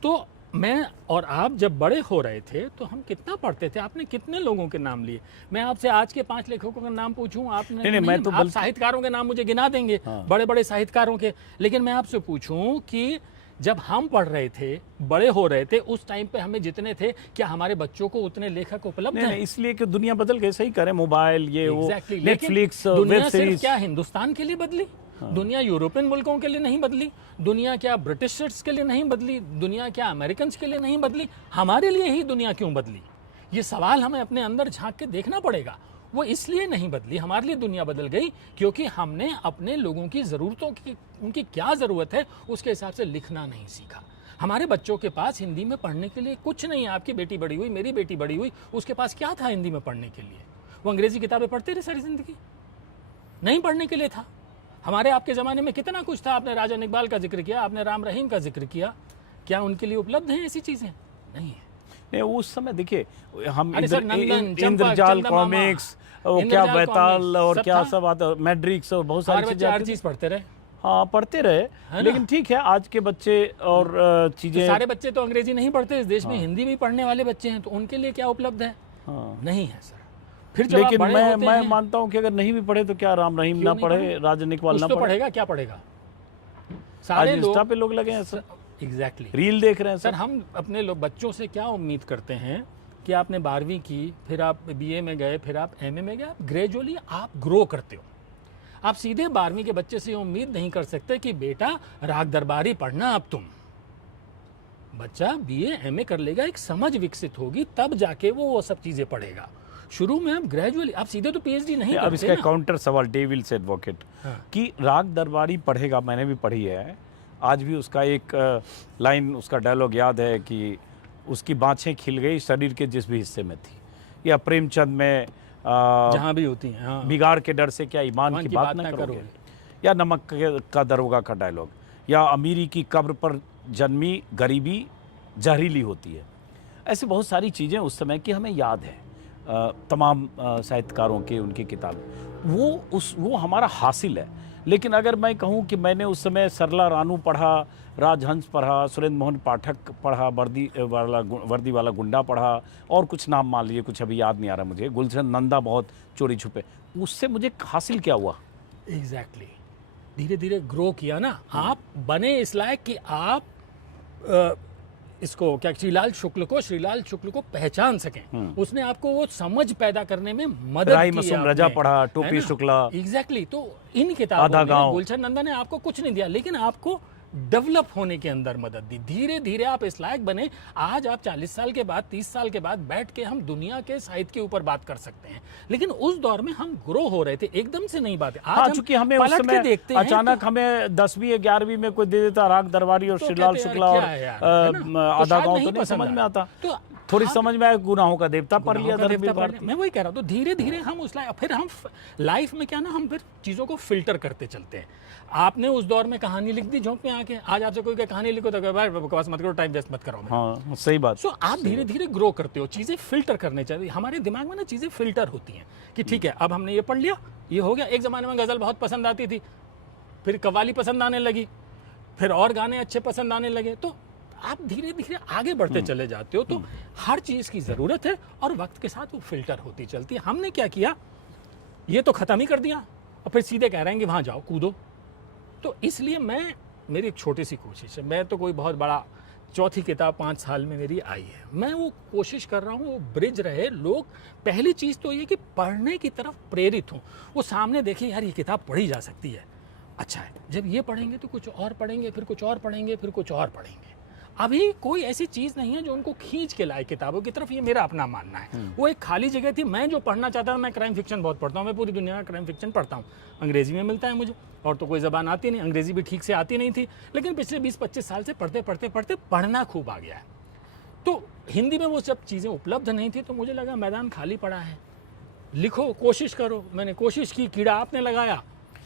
तो मैं और आप जब बड़े हो रहे थे तो हम कितना पढ़ते थे, आपने कितने लोगों के नाम लिए? मैं आपसे आज के 5 लेखकों का नाम पूछूं, आपने नहीं, मैं तो आप साहित्यकारों के नाम मुझे गिना देंगे, बड़े बड़े साहित्यकारों के, लेकिन मैं आपसे पूछूं कि जब हम पढ़ रहे थे, बड़े हो रहे थे, उस टाइम पे हमें जितने थे, क्या हमारे बच्चों को उतने लेखक उपलब्ध हैं? नहीं, इसलिए कि दुनिया बदल गई, सही करें, मोबाइल ये वो, लेकिन नेटफ्लिक्स, दुनिया वेब सिर्फ सीरीज। क्या हिंदुस्तान के लिए बदली? दुनिया यूरोपियन मुल्कों के लिए नहीं बदली, दुनिया क्या ब्रिटिशर्स के लिए नहीं बदली, दुनिया क्या अमेरिकन के लिए नहीं बदली, हमारे लिए ही दुनिया क्यों बदली? ये सवाल हमें अपने अंदर झांक के देखना पड़ेगा। वो इसलिए नहीं बदली, हमारे लिए दुनिया बदल गई क्योंकि हमने अपने लोगों की ज़रूरतों की, उनकी क्या ज़रूरत है उसके हिसाब से लिखना नहीं सीखा। हमारे बच्चों के पास हिंदी में पढ़ने के लिए कुछ नहीं है। आपकी बेटी बड़ी हुई, मेरी बेटी बड़ी हुई, उसके पास क्या था हिंदी में पढ़ने के लिए? वो अंग्रेज़ी किताबें पढ़ते रहे सारी ज़िंदगी? नहीं पढ़ने के लिए था। हमारे आपके ज़माने में कितना कुछ था। आपने राजा इकबाल का जिक्र किया, आपने राम रहीम का जिक्र किया, क्या उनके लिए उपलब्ध हैं ऐसी चीज़ें? नहीं है। नहीं, उस समय देखिए हम अरे सर, नंदन, चंपक, इंद्रजाल चंदा मामा, कॉमिक्स, वो क्या इंद्रजाल बैताल कॉमिक्स, और सब क्या था। सब आता, मैड्रिक्स और बहुत हमारे सारी बच्चे हर चीजें। चीज़ पढ़ते रहे। हाँ, पढ़ते रहे, ना? लेकिन ठीक है, आज के बच्चे और तो चीजें। सारे बच्चे तो अंग्रेजी नहीं पढ़ते, इस देश में हिंदी भी पढ़ने वाले बच्चे हैं, तो उनके लिए क्या उपलब्ध है? हाँ। नहीं है सर। फिर जब आप लेकिन बड़े होते मैं हैं, मानता हूँ कि अगर नहीं भी पढ़े तो क्या, राम रहीम क्यों ना नहीं पढ़े, पढ़े? राजा इकबाल कुछ ना तो पढ़े, पढ़ेगा, क्या पढ़ेगा? आज सारे इंस्टा लोग पे लोग लगे हैं सर, एग्जैक्टली। रील देख रहे हैं सर, सर। हम अपने लोग बच्चों से क्या उम्मीद करते हैं कि आपने 12वीं की, फिर आप बीए में गए, फिर आप एमए में गए, ग्रेजुअली आप ग्रो करते हो। आप सीधे 12वीं के बच्चे से ये उम्मीद नहीं कर सकते कि बेटा राग दरबारी पढ़ना अब तुम। बच्चा बीए एमए कर लेगा, एक समझ विकसित होगी, तब जाके वो सब चीज़ें पढ़ेगा। शुरू में आप ग्रेजुअली, आप सीधे तो पीएचडी नहीं अब करते इसका ना। काउंटर सवाल, डेविल्स एडवोकेट, हाँ। कि राग दरबारी पढ़ेगा, मैंने भी पढ़ी है, आज भी उसका एक लाइन, उसका डायलॉग याद है कि उसकी बाँछें खिल गई शरीर के जिस भी हिस्से में थी, या प्रेमचंद में जहाँ भी होती हैं, हाँ। बिगाड़ के डर से क्या ईमान की बात ना करोगे, या नमक का दरोगा का डायलॉग, या अमीरी की कब्र पर जन्मी गरीबी जहरीली होती है। ऐसी बहुत सारी चीज़ें उस समय की हमें याद है, तमाम साहित्यकारों के, उनकी किताबें, वो हमारा हासिल है। लेकिन अगर मैं कहूँ कि मैंने उस समय सरला रानू पढ़ा, राजहंस पढ़ा, सुरेंद्र मोहन पाठक पढ़ा, वर्दी वाला गुंडा पढ़ा, और कुछ नाम मान लीजिए, कुछ अभी याद नहीं आ रहा मुझे, गुलशन नंदा बहुत, चोरी छुपे, उससे मुझे हासिल क्या हुआ? एग्जैक्टली। धीरे धीरे ग्रो किया ना, आप बने इस लायक कि आप इसको क्या, श्रीलाल शुक्ल को पहचान सकें। उसने आपको वो समझ पैदा करने में मदद राई की। मसूम रजा पढ़ा, टोपी शुक्ला, एग्जैक्टली। तो इन किताबों आधा में गाँव। गुलशन नंदा ने आपको कुछ नहीं दिया, लेकिन आपको डेवलप होने के अंदर मदद दी। धीरे धीरे आप इस लायक बने, आज आप 40 साल के बाद, 30 साल के बाद बैठ के हम दुनिया के साहित्य के ऊपर बात कर सकते हैं। लेकिन उस दौर में हम ग्रो हो रहे थे, एकदम से नहीं बात है। आज हाँ, हम चूंकि हमें उस पलट के समय देखते हैं अचानक तो हमें 10वीं 11वीं में कोई दे देता राग दरबारी और तो श्रीलाल कहते हैं, शुक्ला यार, और क्या है यार, है ना? तो आधा शायद गाँव, नहीं तो नहीं पसंद समझ में आया। आता। तो थोड़ी आप- समझ में आया, गुनाहों का देवता पढ़ लिया, गुनाहों का धर्मवीर देवता पढ़ भारती। लिया। मैं वही कह रहा हूँ, तो धीरे धीरे हम उस लायक, फिर हम लाइफ में क्या ना, हम फिर चीज़ों को फिल्टर करते चलते हैं। आपने उस दौर में कहानी लिख दी झोंक में आके, आज आपसे कोई कहानी लिखो तो भाई बकवास मत करो, टाइम वेस्ट मत करो। हाँ, सही बात। सो आप धीरे धीरे ग्रो करते हो, चीज़ें फिल्टर करने चाहिए। हमारे दिमाग में ना चीज़ें फिल्टर होती हैं कि ठीक है, अब हमने ये पढ़ लिया, ये हो गया। एक ज़माने में गज़ल बहुत पसंद आती थी, फिर कव्वाली पसंद आने लगी, फिर और गाने अच्छे पसंद आने लगे, तो आप धीरे धीरे आगे बढ़ते चले जाते हो। तो हर चीज़ की ज़रूरत है और वक्त के साथ वो फिल्टर होती चलती है। हमने क्या किया, ये तो ख़त्म ही कर दिया और फिर सीधे कह रहे हैं कि वहाँ जाओ, कूदो। तो इसलिए मेरी एक छोटी सी कोशिश है, मैं तो कोई बहुत बड़ा, चौथी किताब 5 साल में मेरी आई है, मैं वो कोशिश कर रहा हूँ वो ब्रिज रहे। लोग, पहली चीज़ तो ये कि पढ़ने की तरफ प्रेरित हों, वो सामने देखें यार ये किताब पढ़ी जा सकती है, अच्छा है, जब ये पढ़ेंगे तो कुछ और पढ़ेंगे, फिर कुछ और पढ़ेंगे, फिर कुछ और पढ़ेंगे। अभी कोई ऐसी चीज़ नहीं है जो उनको खींच के लाए किताबों की तरफ, ये मेरा अपना मानना है। वो एक खाली जगह थी। मैं जो पढ़ना चाहता था, मैं क्राइम फिक्शन बहुत पढ़ता हूँ, मैं पूरी दुनिया का क्राइम फिक्शन पढ़ता हूँ, अंग्रेजी में मिलता है मुझे, और तो कोई ज़बान आती नहीं, अंग्रेजी भी ठीक से आती नहीं थी, लेकिन पिछले 20-25 साल से पढ़ते पढ़ते पढ़ते पढ़ना खूब आ गया है। तो हिंदी में वो सब चीज़ें उपलब्ध नहीं थी, तो मुझे लगा मैदान खाली पड़ा है, लिखो, कोशिश करो। मैंने कोशिश की, कीड़ा आपने लगाया,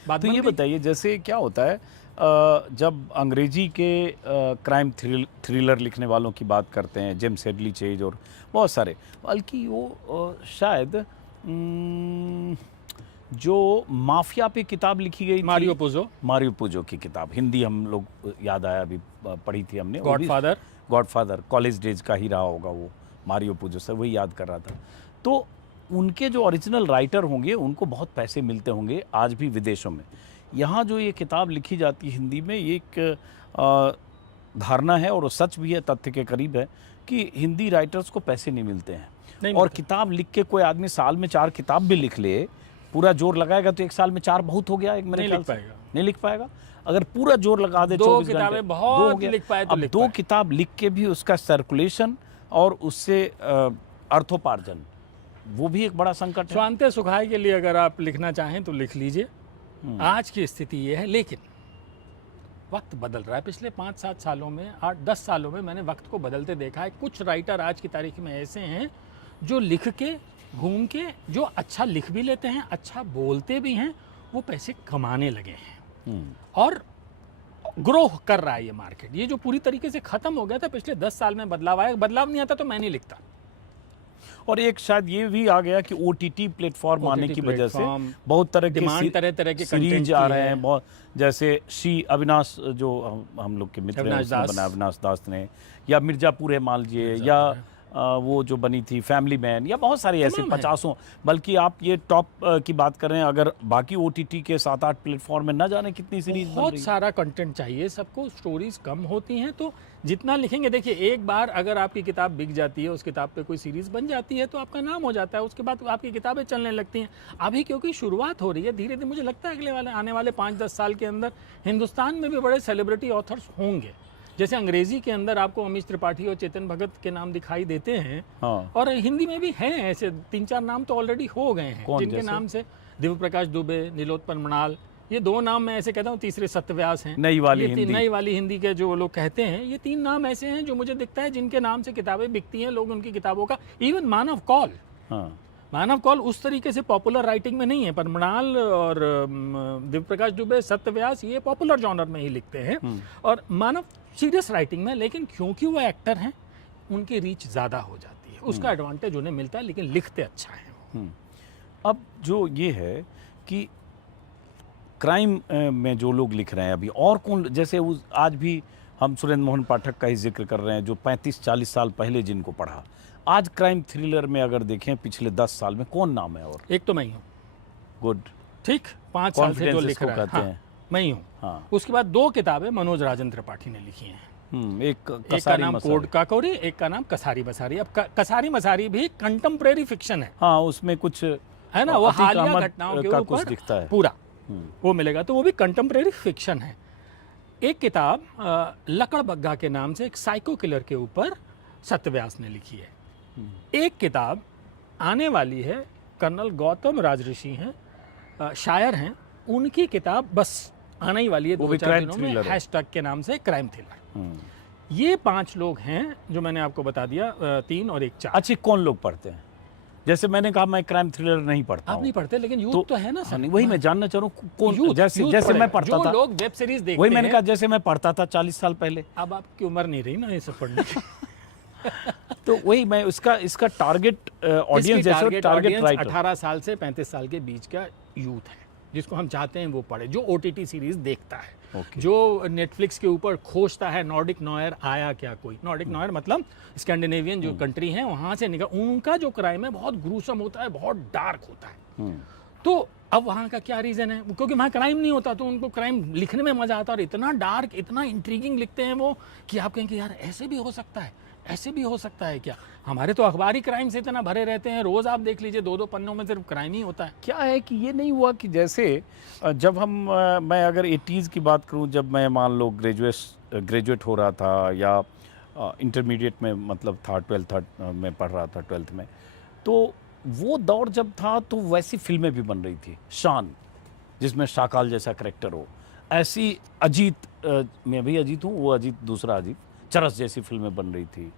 बात तो बन ये गई। बताइए, जैसे क्या होता है, जब अंग्रेजी के क्राइम थ्रिलर लिखने वालों की बात करते हैं, जेम्स हेडली चेज और बहुत सारे, बल्कि वो शायद जो माफिया पे किताब लिखी गई थी, मारियो पुजो की किताब, हिंदी हम लोग याद आया अभी पढ़ी थी हमने, गॉडफादर कॉलेज डेज का ही रहा होगा वो, मारियो पुजो से वही याद कर रहा था। तो उनके जो ओरिजिनल राइटर होंगे उनको बहुत पैसे मिलते होंगे आज भी विदेशों में। यहाँ जो ये किताब लिखी जाती है हिंदी में, ये एक धारणा है और वो सच भी है, तथ्य के करीब है कि हिंदी राइटर्स को पैसे नहीं मिलते हैं। और किताब लिख के कोई आदमी साल में 4 किताब भी लिख ले, पूरा जोर लगाएगा तो एक साल में 4 बहुत हो गया, एक मेरे ख्याल से नहीं लिख पाएगा। अगर पूरा जोर लगा दे 24 घंटे, बहुत लिख पाए तो अब 2 किताब लिख के भी उसका सर्कुलेशन और उससे अर्थोपार्जन, वो भी एक बड़ा संकट है। स्वांत्य सुखाय के लिए अगर आप लिखना चाहें तो लिख लीजिए, आज की स्थिति ये है। लेकिन वक्त बदल रहा है। पिछले 5-7 सालों में, 8-10 सालों में मैंने वक्त को बदलते देखा है। कुछ राइटर आज की तारीख में ऐसे हैं जो लिख के, घूम के, जो अच्छा लिख भी लेते हैं, अच्छा बोलते भी हैं, वो पैसे कमाने लगे हैं और ग्रो कर रहा है ये मार्केट। ये जो पूरी तरीके से खत्म हो गया था पिछले 10 साल में बदलाव आया, बदलाव नहीं आता तो मैं नहीं लिखता। और एक शायद ये भी आ गया कि OTT प्लेटफॉर्म आने की वजह से बहुत तरह के सीरीज आ रहे हैं, बहुत, जैसे अविनाश जो हम लोग के मित्र हैं उसने बनाया, अविनाश दास ने, या मिर्जापुर है मान लीजिए, या वो जो बनी थी फैमिली मैन, या बहुत सारे ऐसे 50 बल्कि आप ये टॉप की बात करें, अगर बाकी OTT के 7-8 प्लेटफॉर्म में न जाने कितनी सीरीज, बहुत सारा कंटेंट चाहिए सबको, स्टोरीज कम होती हैं तो जितना लिखेंगे। देखिए, एक बार अगर आपकी किताब बिक जाती है, उस किताब पे कोई सीरीज बन जाती है तो आपका नाम हो जाता है, उसके बाद आपकी किताबें चलने लगती हैं। अभी क्योंकि शुरुआत हो रही है धीरे धीरे, मुझे लगता है आने वाले 5-10 साल के अंदर हिंदुस्तान में भी बड़े सेलिब्रिटी ऑथर्स होंगे। जैसे अंग्रेजी के अंदर आपको अमीश त्रिपाठी और चेतन भगत के नाम दिखाई देते हैं, और हिंदी में भी हैं ऐसे 3-4 नाम तो ऑलरेडी हो गए हैं जिनके नाम से, दिव्य प्रकाश दुबे, नीलोत्पल मृणाल, ये 2 नाम मैं ऐसे कहता हूँ, तीसरे सत्यव्यास हैं, नई वाली हिंदी के जो लोग कहते हैं, ये 3 नाम ऐसे हैं जो मुझे दिखता है जिनके नाम से किताबें बिकती हैं, लोग उनकी किताबों का, इवन मानव कौल उस तरीके से पॉपुलर राइटिंग में नहीं है, पर मृणाल और दिव्य प्रकाश दुबे, सत्यव्यास, ये पॉपुलर जॉनर में ही लिखते हैं, और मानव सीरियस राइटिंग में, लेकिन क्योंकि वो एक्टर हैं उनकी रीच ज़्यादा हो जाती है, उसका एडवांटेज उन्हें मिलता है, लेकिन लिखते अच्छा है। अब जो ये है कि क्राइम में जो लोग लिख रहे हैं अभी, और कौन, जैसे आज भी हम सुरेंद्र मोहन पाठक का ही जिक्र कर रहे हैं, जो 35-40 साल पहले जिनको पढ़ा, आज क्राइम थ्रिलर में अगर देखें पिछले 10 साल में कौन नाम है? और एक तो मैं ही हूँ। गुड, ठीक, 5 साल से जो लिख रहा है, हाँ, मैं ही हूँ। हाँ। उसके बाद 2 किताबें मनोज राजन त्रिपाठी ने लिखी हैं, एक का नाम कोड काकोरी, एक का नाम कसारी मसारी। अब कसारी मसारी भी कंटेम्प्रेरी फिक्शन है, हाँ, उसमें कुछ है ना, वो हालिया घटनाओं के ऊपर दिखता है पूरा, वो मिलेगा, तो वो भी कंटेम्प्रेरी फिक्शन है। एक किताब लकड़ बग्गा के नाम से एक साइको किलर के ऊपर सत्यव्यास ने लिखी है। एक किताब आने वाली है, कर्नल गौतम राजऋषि हैं, शायर हैं, उनकी किताब बस आने ही वाली है 2-4 दिनों में, हैशटैग के नाम से, क्राइम थ्रिलर। ये 5 लोग हैं जो मैंने आपको बता दिया, 3 और 1 4। अच्छा, कौन लोग पढ़ते हैं? जैसे मैंने कहा मैं क्राइम थ्रिलर नहीं पढ़ता। आप नहीं पढ़ते, लेकिन यूथ तो है ना सर। नहीं, वही मैं जानना चाह रहा हूँ कौन, जैसे मैं पढ़ता था, लोग वेब सीरीज देखते हैं, वही मैंने कहा जैसे मैं पढ़ता था 40 साल पहले। अब आपकी उम्र नहीं रही ना ये सब पढ़ने की। तो वही मैं इसका टारगेट ऑडियंस, जैसे टारगेट राइटर 18 साल से 35 साल के बीच का यूथ है, जिसको हम चाहते हैं वो पढ़े, जो OTT सीरीज देखता है, जो नेटफ्लिक्स के ऊपर खोजता है, नॉर्डिक नॉयर आया क्या कोई, नॉर्डिक नॉयर मतलब स्कैंडिनेवियन जो कंट्री है वहाँ से निकल, उनका जो क्राइम है बहुत ग्रूसम होता है, बहुत डार्क होता है। तो अब वहाँ का क्या रीज़न है? क्योंकि वहाँ क्राइम नहीं होता तो उनको क्राइम लिखने में मज़ा आता है, और इतना डार्क, इतना इंट्रीगिंग लिखते हैं वो कि आप कहेंगे यार ऐसे भी हो सकता है, ऐसे भी हो सकता है क्या? हमारे तो अखबारी क्राइम से इतना भरे रहते हैं, रोज़ आप देख लीजिए 2-2 पन्नों में सिर्फ क्राइम ही होता है। क्या है कि ये नहीं हुआ कि जैसे जब मैं अगर 80s की बात करूं, जब मैं मान लो ग्रेजुएट हो रहा था या इंटरमीडिएट में मतलब था, 12th में पढ़ रहा था, 12th में, तो वो दौर जब था तो वैसी फिल्में भी बन रही थी, शान जिसमें शाकाल जैसा करेक्टर हो, ऐसी अजीत, मैं भी अजीत हूँ, वो अजीत दूसरा अजीत, चरस जैसी फिल्में बन रही थी,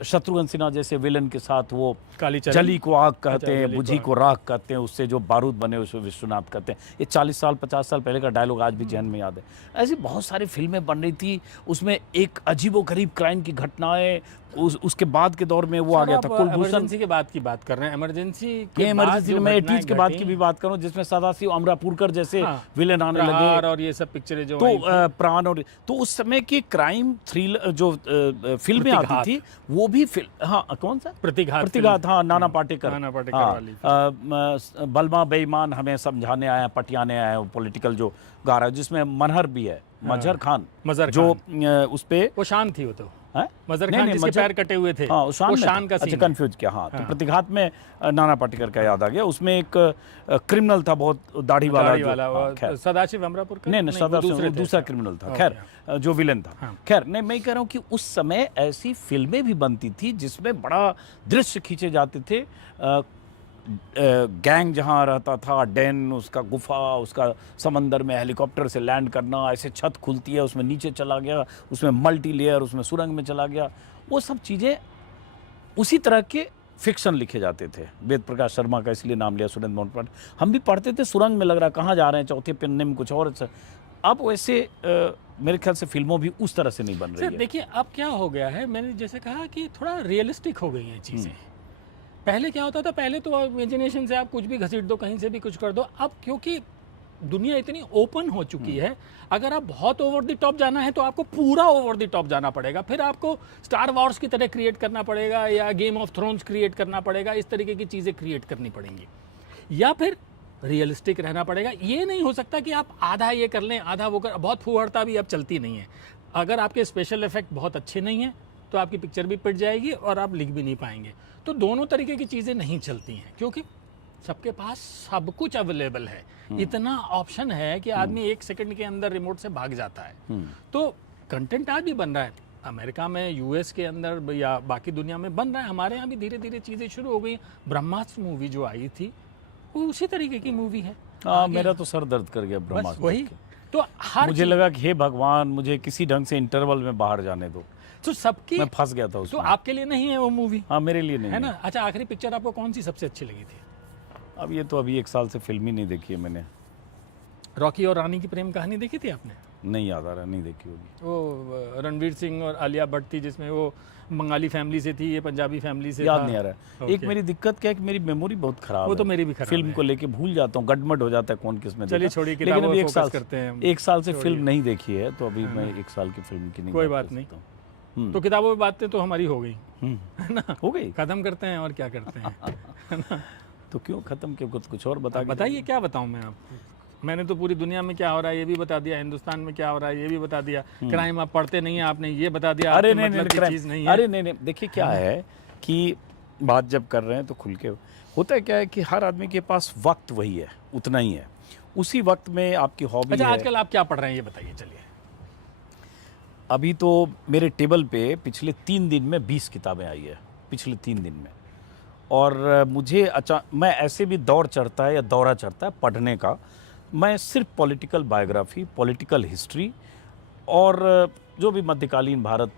शत्रुघ्न सिन्हा जैसे विलन के साथ वो जली को आग कहते हैं, बुझी को राख कहते हैं, उससे जो बारूद बने उसे विश्वनाथ कहते हैं। ये 40 साल 50 साल पहले का डायलॉग आज भी जहन में याद है। ऐसी बहुत सारी फिल्में बन रही थी, उसमें एक अजीबोगरीब क्राइम की घटनाएं, उसके बाद के दौर में वो आ गया था कुलभूषण। इमरजेंसी के बाद की बात कर रहे हैं, इमरजेंसी के बाद इमरजेंसी जो में घटनाएं 80s के बाद की घटी, भी बात करूं जिसमें सदाशिव अमरापुरकर जैसे विलेन आने प्रहार लगे, और ये सब पिक्चरें जो तो आई थी। प्राण और तो उस समय की क्राइम थ्रिलर जो फिल्में आती प्रतिघात। थी वो भी हाँ कौन सा प्रतिघात हाँ नाना पाटेकर, नाना पाटेकर हाँ, वाली बलमा बेईमान हमें समझाने आया पटियाने आया, वो पॉलिटिकल जो गा रहा है जिसमें मनहर भी है, मजहर खान मजहर जो उस पे वो शान थी, वो तो हैं? मजहर नहीं, खान नहीं, जिसके मजहर- पैर कटे हुए थे, हाँ वो में शान था। का अच्छा सीन है। कंफ्यूज किया, हाँ तो हाँ। प्रतिघात में नाना पाटेकर का याद आ गया, उसमें एक क्रिमिनल था बहुत दाढ़ी वाला, दाढ़ी जो- वाला हाँ, वो खैर सदाशिव अमरापुरकर नहीं वो सदाशिव दूसरा क्रिमिनल था, खैर जो विलेन था। हाँ। खैर नहीं, मैं कह रहा हूँ कि उस समय ऐसी फिल्में भी बनती थी जिसमें बड़ा दृश्य खींचे जाते थे। गैंग जहाँ रहता था, डैन, उसका गुफा, उसका समंदर में हेलीकॉप्टर से लैंड करना, ऐसे छत खुलती है उसमें नीचे चला गया, उसमें मल्टी लेयर, उसमें सुरंग में चला गया, वो सब चीज़ें उसी तरह के फिक्शन लिखे जाते थे। वेद प्रकाश शर्मा का इसलिए नाम लिया, सुरेंद्र मोहन पाठक, हम भी पढ़ते थे, सुरंग में लग रहा कहाँ जा रहे हैं, चौथे पन्ने में कुछ और। अब वैसे मेरे ख्याल से फिल्मों भी उस तरह से नहीं बन रही है। देखिए अब क्या हो गया है, मैंने जैसे कहा कि थोड़ा रियलिस्टिक हो गई हैं चीज़ें। पहले क्या होता था, पहले तो इमेजिनेशन से आप कुछ भी घसीट दो, कहीं से भी कुछ कर दो। अब क्योंकि दुनिया इतनी ओपन हो चुकी है, अगर आप बहुत ओवर द टॉप जाना है तो आपको पूरा ओवर द टॉप जाना पड़ेगा, फिर आपको स्टार वॉर्स की तरह क्रिएट करना पड़ेगा या गेम ऑफ थ्रोन्स क्रिएट करना पड़ेगा, इस तरीके की चीज़ें क्रिएट करनी पड़ेंगी, या फिर रियलिस्टिक रहना पड़ेगा। ये नहीं हो सकता कि आप आधा ये कर लें आधा वो कर, बहुत फूहड़ता भी अब चलती नहीं है। अगर आपके स्पेशल इफेक्ट बहुत अच्छे नहीं हैं तो आपकी पिक्चर भी पिट जाएगी और आप लिख भी नहीं पाएंगे। तो दोनों तरीके की चीज़ें नहीं चलती हैं, क्योंकि सबके पास सब कुछ अवेलेबल है, इतना ऑप्शन है कि आदमी 1 सेकंड के अंदर रिमोट से भाग जाता है। तो कंटेंट आज भी बन रहा है, अमेरिका में, यूएस के अंदर या बाकी दुनिया में बन रहा है, हमारे यहाँ भी धीरे धीरे चीज़ें शुरू हो गई। ब्रह्मास्त्र मूवी जो आई थी वो उसी तरीके की मूवी है। हाँ, मेरा तो सर दर्द कर गया बस ब्रह्मास्त्र वही देख के। तो हर मुझे लगा कि हे भगवान, मुझे किसी ढंग से इंटरवल में बाहर जाने दो, तो सबकी, मैं फंस गया था तो उसमें। आपके लिए नहीं है वो मूवी, हाँ मेरे लिए नहीं है ना। अच्छा, आखिरी पिक्चर आपको कौन सी सबसे अच्छी लगी थी? अब ये तो अभी 1 साल से फिल्म ही नहीं देखी है मैंने। रॉकी और रानी की प्रेम कहानी देखी थी आपने? नहीं याद आ रहा, नहीं देखी होगी। वो रणवीर सिंह और आलिया भट्ट थी, जिसमें वो बंगाली फैमिली से थी, ये पंजाबी फैमिली से याद था। नहीं आ रहा है। एक मेरी दिक्कत क्या है कि मेरी मेमोरी बहुत खराब वो है, तो मेरी भी खराब फिल्म है। को लेके भूल जाता हूँ, गड़बड़ हो जाता है कौन किस में चलिए देखा। छोड़िए, लेकिन किताबों अभी पे 1 साल फोकस करते हैं हम। 1 साल से छोड़िए। फिल्म नहीं देखी है, तो अभी मैं 1 साल की फिल्म की नहीं कोई बात बात कर नहीं। सकता हूँ। तो किताबों पे बातें तो हमारी हो गई, हम्म, है ना। हो गई खत्म करते हैं और क्या करते हैं। तो क्यों खत्म, क्यों कुछ और बता के बताइए क्या बताऊं मैं आपको। मैंने तो पूरी दुनिया में क्या हो रहा है ये भी बता दिया, हिंदुस्तान में क्या हो रहा है ये भी बता दिया, क्राइम आप पढ़ते नहीं है आपने ये बता दिया। अरे आपके नहीं मतलब की नहीं, चीज़ नहीं है। अरे नहीं, देखिए क्या है कि बात जब कर रहे हैं तो खुल के होता है, क्या है कि हर आदमी के पास वक्त वही है, उतना ही है, उसी वक्त में आपकी हॉबी अच्छा, है। आजकल आप क्या पढ़ रहे हैं ये बताइए। चलिए, अभी तो मेरे टेबल पे पिछले 3 दिन में 20 किताबें आई है, पिछले 3 दिन में। और मुझे मैं ऐसे भी दौर चढ़ता है या दौरा चढ़ता है पढ़ने का, मैं सिर्फ पॉलिटिकल बायोग्राफी, पॉलिटिकल हिस्ट्री और जो भी मध्यकालीन भारत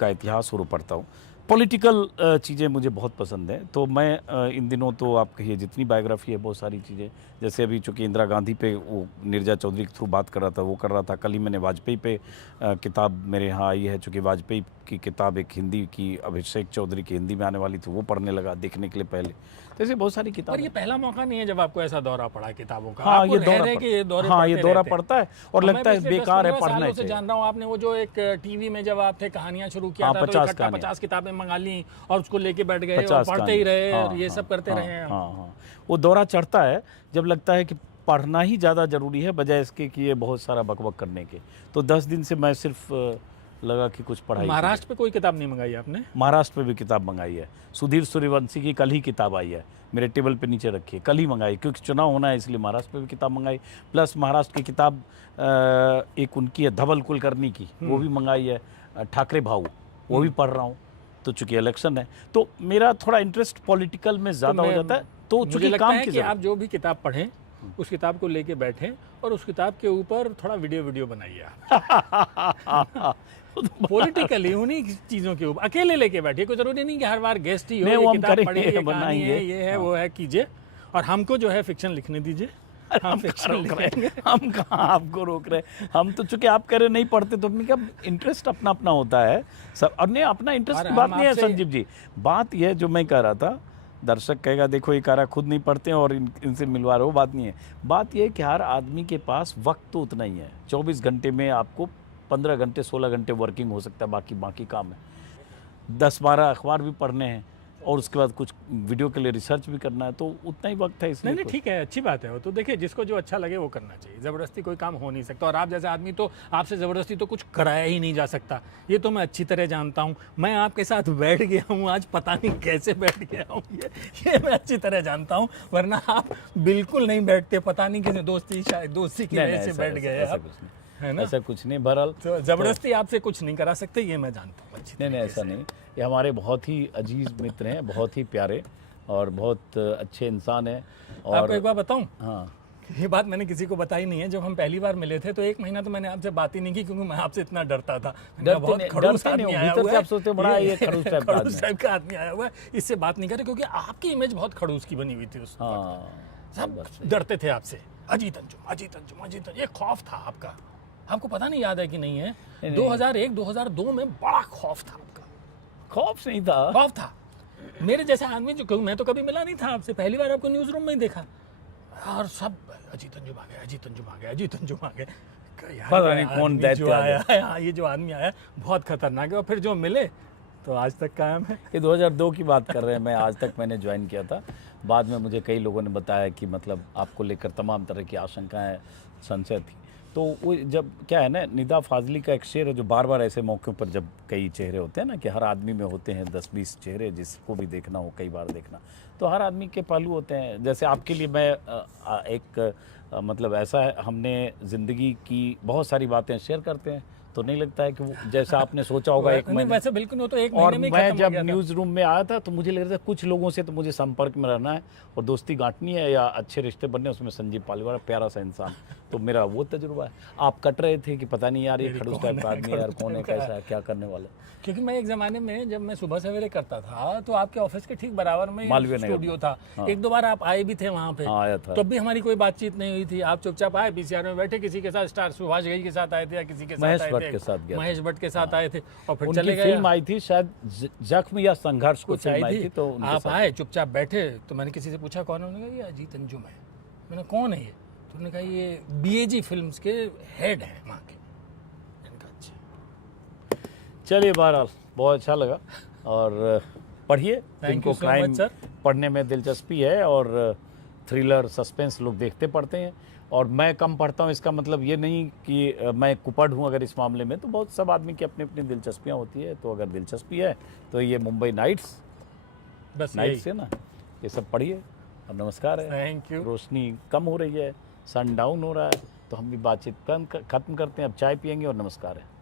का इतिहास वो पढ़ता हूँ। पॉलिटिकल चीज़ें मुझे बहुत पसंद हैं, तो मैं इन दिनों तो आप कहिए जितनी बायोग्राफी है बहुत सारी चीज़ें, जैसे अभी चूँकि इंदिरा गांधी पे वो निर्जा चौधरी के थ्रू बात कर रहा था, वो कर रहा था। कल ही मैंने वाजपेयी पे किताब मेरे यहाँ आई है, चूँकि वाजपेयी की किताब एक हिंदी की, अभिषेक चौधरी की हिंदी में आने वाली थी, वो पढ़ने लगा देखने के लिए पहले। तो ऐसे बहुत सारी पर किताबें। ये पहला मौका नहीं है जब आपको ऐसा दौरा पड़ा किताबों का। हाँ, आपको ये रह दौरा रहे कि ये दौरे हाँ, ये पड़ते दौरा रहते हैं। पड़ता है और मैं लगता है पिछले बेकार है, 10-15 पढ़ना सालों से चाहिए। जान रहा हूँ। आपने वो जो एक टीवी में जब आप थे कहानियां शुरू किया हाँ, था, तो 50 इकट्ठा कहानियाँ। 50 किताबें मंगा ली और उसको लेके बैठ गए और 50 पढ़ते ही रहे हाँ, और ये हाँ, सब करते हाँ, रहे हैं। हाँ, वो दौरा चढ़ता है जब लगता है कि पढ़ना ही ज़्यादा ज़रूरी है बजाय इसके कि ये बहुत सारा बकबक करने के। तो 10 दिन से मैं सिर्फ लगा कि कुछ पढ़ाई। महाराष्ट्र पे कोई किताब नहीं मंगाई आपने? महाराष्ट्र पे भी किताब मंगाई है, सुधीर सूर्यवंशी की कल ही किताब आई है, मेरे टेबल पे नीचे रखी है, कल ही मंगाई, क्योंकि चुनाव होना है इसलिए महाराष्ट्र पे भी किताब मंगाई। प्लस महाराष्ट्र की किताब एक उनकी है धवल कुलकर्णी की, वो भी मंगाई है, ठाकरे भाऊ, वो भी पढ़ रहा हूँ। तो चूंकि इलेक्शन है तो मेरा थोड़ा इंटरेस्ट पॉलिटिकल में ज़्यादा हो जाता है, तो मुझे चूंकि लगता काम है की कि आप जो भी किताब पढ़ें उस किताब को लेके बैठें और उस किताब के ऊपर थोड़ा वीडियो बनाइए आप। पॉलिटिकली उन्हीं चीज़ों के ऊपर अकेले लेके बैठिए, कोई जरूरी नहीं कि हर बार गेस्ट ही हो, नहीं, ये वो हम किताब करेंगे, पढ़िए, ये कहानी बनाएंगे। है, ये है, वो है, कीजिए। और हमको जो है फिक्शन लिखने दीजिए, हम फिक्शन लिखेंगे। हम कहाँ आपको रोक रहे हैं, हम तो चूंकि आप कह रहे नहीं पढ़ते तो अपने क्या इंटरेस्ट अपना अपना होता है सब, और नहीं अपना इंटरेस्ट और की बात हम नहीं है आपसे- संजीव जी, बात यह है जो मैं कह रहा था, दर्शक कहेगा देखो ये कारा खुद नहीं पढ़ते हैं और इनसे मिलवा रहे हो, बात नहीं है। बात यह है कि हर आदमी के पास वक्त तो उतना ही है, 24 घंटे में आपको 15 घंटे 16 घंटे वर्किंग हो सकता है, बाकी काम है, 10-12 अखबार भी पढ़ने हैं और उसके बाद कुछ वीडियो के लिए रिसर्च भी करना है, तो उतना ही वक्त है, इसलिए नहीं तो- ठीक है, अच्छी बात है वो तो। देखिए जिसको जो अच्छा लगे वो करना चाहिए, ज़बरदस्ती कोई काम हो नहीं सकता, और आप जैसे आदमी तो आपसे ज़बरदस्ती तो कुछ कराया ही नहीं जा सकता, ये तो मैं अच्छी तरह जानता हूँ। मैं आपके साथ बैठ गया हूँ आज, पता नहीं कैसे बैठ गया हूँ, ये मैं अच्छी तरह जानता हूँ, वरना आप बिल्कुल नहीं बैठते, पता नहीं किसी दोस्ती शायद दोस्ती की नहीं, वजह से ऐसा- बैठ ऐसा- गए ऐसा आप, कुछ नहीं, है ना। ऐसा कुछ नहीं, बहरहाल तो ज़बरदस्ती आपसे कुछ नहीं करा सकते, ये मैं जानता हूँ अच्छी नहीं, तरीके ऐसा से। नहीं, ये हमारे बहुत ही अजीज मित्र हैं, बहुत ही प्यारे और बहुत अच्छे इंसान हैं। आपको और एक बात बताऊं, हाँ, ये बात मैंने किसी को बताई नहीं है। जब हम पहली बार मिले थे तो 1 महीना तो मैंने आपसे बात ही नहीं की, क्योंकि मैं आपसे इतना डरता था। मैंने कहा, बहुत खड़ूस डरते नहीं आदमी हो, आया भीतर हुआ से है, आप सोचते हो बड़ा ये खड़ूस टाइप का आदमी खड़ूस है। टाइप का आदमी आया हुआ है, इससे बात नहीं करे, क्योंकि आपकी इमेज बहुत खड़ूस की बनी हुई थी उस वक्त। हाँ, सब डरते थे आपसे, अजीत अंजुम, अजीत अंजुम, अजीत अंजुम, ये खौफ था आपका। आपको पता नहीं याद है कि नहीं है, 2001-2002 में बड़ा खौफ था आपका, खौफ नहीं था, खौफ था। मेरे जैसे आदमी जो, क्योंकि मैं तो कभी मिला नहीं था आपसे, पहली बार आपको न्यूज़ रूम में ही देखा, और सब अजीत अंजुम आ गया, अजीत अंजुम आ गया, अजीत अंजुम आ गया। पता नहीं कौन आदमी दैत्य जो आ गया। आया है, हाँ, ये जो आदमी आया बहुत खतरनाक है, और फिर जो मिले तो आज तक कायम है। ये 2002 की बात कर रहे हैं, मैं आज तक मैंने ज्वाइन किया था, बाद में मुझे कई लोगों ने बताया कि मतलब आपको लेकर तमाम तरह की आशंकाएं, संशय थी। तो वो जब क्या है ना, निदा फाजली का एक शेर है जो बार बार ऐसे मौक़ों पर, जब कई चेहरे होते हैं ना कि हर आदमी में होते हैं 10-20 चेहरे, जिसको भी देखना हो कई बार देखना, तो हर आदमी के पहलू होते हैं। जैसे आपके लिए मैं मतलब ऐसा है, हमने ज़िंदगी की बहुत सारी बातें शेयर करते हैं, तो नहीं लगता है कि वो जैसा आपने सोचा होगा एक नहीं, महीने। वैसे बिल्कुल, वो तो 1 और महीने में ही मैं खत्म हो जब गया था। न्यूज़ रूम में आया था तो मुझे लग रहा था कुछ लोगों से तो मुझे संपर्क में रहना है और दोस्ती गांठनी है या अच्छे रिश्ते बनने, उसमें संजीव पालीवाल प्यारा सा इंसान, तो मेरा वो तजुर्बा है। आप कट रहे थे कि पता नहीं यार ये मेरी खड़ूस कौन टाइप का है, आदमी है यार, खड़ूस कौन है, टाइप का कैसा है, क्या करने वाला है। क्योंकि मैं एक ज़माने में जब मैं सुबह सवेरे करता था तो आपके ऑफिस के ठीक बराबर में मालवीय नगर स्टूडियो में। था। हाँ। 1-2 बार आप आए भी थे वहाँ पे, हाँ, आया था। तब भी हमारी कोई बातचीत नहीं हुई थी। आप चुपचाप आए, पीसीआर में बैठे, किसी के साथ स्टार सुभाष घई के साथ आए थे या किसी के साथ महेश आए भट्ट थे, के साथ गया था। महेश भट्ट के साथ आए थे, और फिर उनकी चले गए। फिल्म आई थी शायद जख्म या संघर्ष, कुछ कुछ फिल्म आई थी, तो उनके आप साथ। आए चुपचाप बैठे, तो मैंने किसी से पूछा कौन है, उन्होंने कहा ये अजीत अंजुम है। मैंने कौन है ये, तो उन्होंने कहा ये बीएजी फिल्म्स के हेड हैं वहाँ के। मैंने कहा अच्छा। चलिए, बहरहाल बहुत अच्छा लगा, और पढ़िए, Thank जिनको you so crime much, sir. पढ़ने में दिलचस्पी है और थ्रिलर सस्पेंस लोग देखते पढ़ते हैं, और मैं कम पढ़ता हूँ, इसका मतलब ये नहीं कि मैं कुपड़ हूँ अगर इस मामले में, तो बहुत सब आदमी की अपनी अपनी दिलचस्पियाँ होती है, तो अगर दिलचस्पी है तो ये मुंबई नाइट्स बस नाइट्स है ना, ये सब पढ़िए। और नमस्कार है, थैंक यू। रोशनी कम हो रही है, सन डाउन हो रहा है, तो हम भी बातचीत खत्म करते हैं, अब चाय पियेंगे और नमस्कार है।